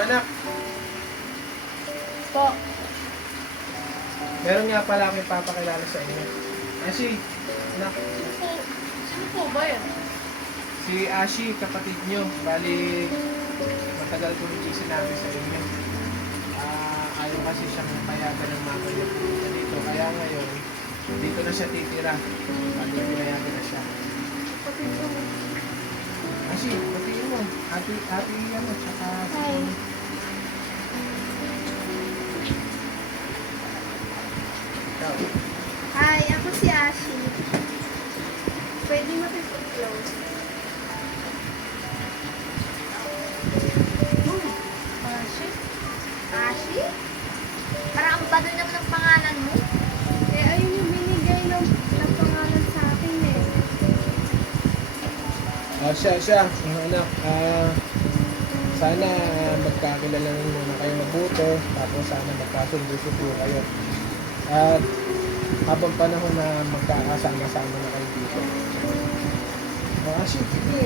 Anak, Po. meron nga pala akong ipapakilala sa inyo. Ashi, anak, Sino po ba yan? si Ashi, kapatid nyo. Bali, matagal ko hindi sinabi sa inyo. Ayaw kasi siyang payagan ng mama niya pumunta dito. Kaya ngayon, dito na siya titira. Bali, pinayagan na siya. Kapatid ko. Ashi, batiin mo. Ate, ano, tsaka si Hi. Tony. Ikaw. Hi, ako si Ashi. Pwede mo ito close. Ashi? Ashi? Parang ang bado naman ng pangalan mo. Eh, ayun yung binigay ng pangalan sa akin eh. Siya, mga anak, sana magkakilala muna kayo mabuti, tapos sana magkasundo-sundo kayo. At habang panahon na magkakasama-sama na kayo dito. Sige,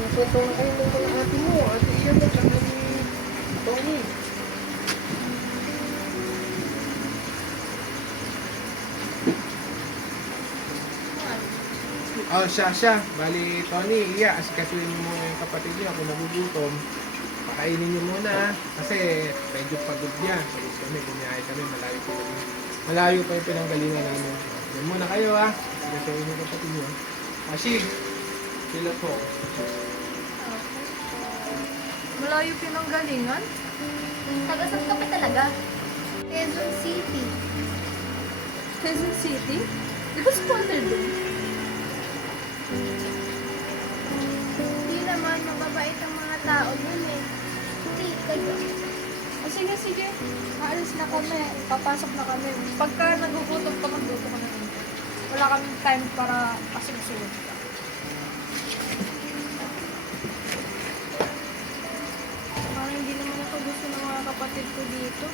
magkwento na kayo ng mga ate mo, ate Ian at saka ni Tony. Siya. Bali, Tony, iya, asikasuhin niyo muna yung kapatid niyo. Kung nagugutom, pakainin niyo muna. Kasi medyo pagod niya. Pagod kami, bumiyahe kami, malayo pa yung pinanggalingan namin. Yan muna kayo asikasuhin niyo yung kapatid niyo. Ashig, sila po. Malayo pinanggalingan? Taga-saan ka pa talaga? Quezon City. Quezon City? Di ba squatter doon? Hindi naman, mababait ang mga tao doon eh. Hindi, kayo. Sige. Aalis na kami. Papasok na kami. Pagka nagugutom ka, magluto ka na rin. Wala kaming time para asigsuhin ka. Parang hindi naman ako gusto ng mga kapatid ko dito.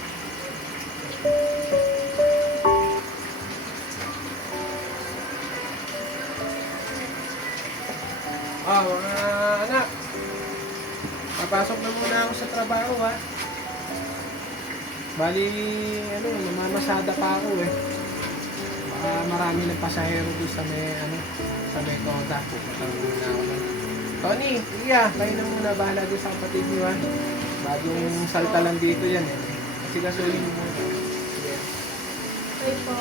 Mga anak, papasok na muna ako sa trabaho Bali, namamasada pa ako Baka marami ng pasahero doon sa may kota. Pupunta muna ako nun. Tony, iya, kayo na muna, bahala doon sa kapatid niyo Bagong salta lang dito yan Kasi gasolin mo muna. Sige. Okay po.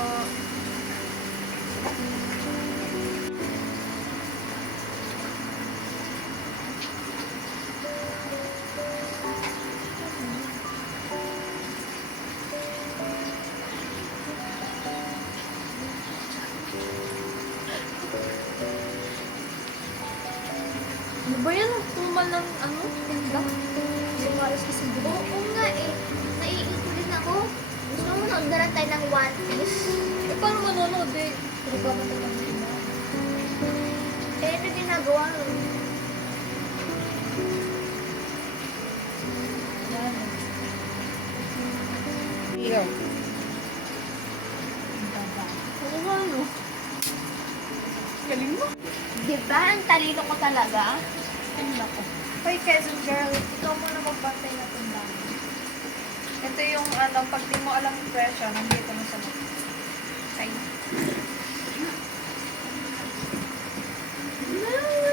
Ano ba yan? Tumal ng tinda? Hindi maayos kasi buo. Oo nga eh. Naiikulit ako. Gusto mo na orderan tayo ng One Piece? Eh, paano manonood eh? Pero ba natin ang tinda? Eh, ano ginagawa mo? Yan. Iya. Oo nga, no? Galing mo. Diba? Ang talino ko talaga. Ay, nako. Hoy, Quezon girl, ikaw muna magbantay na tindahan. Ito yung pag di mo alam yung presyo, nandito na sa mga. Ay. No!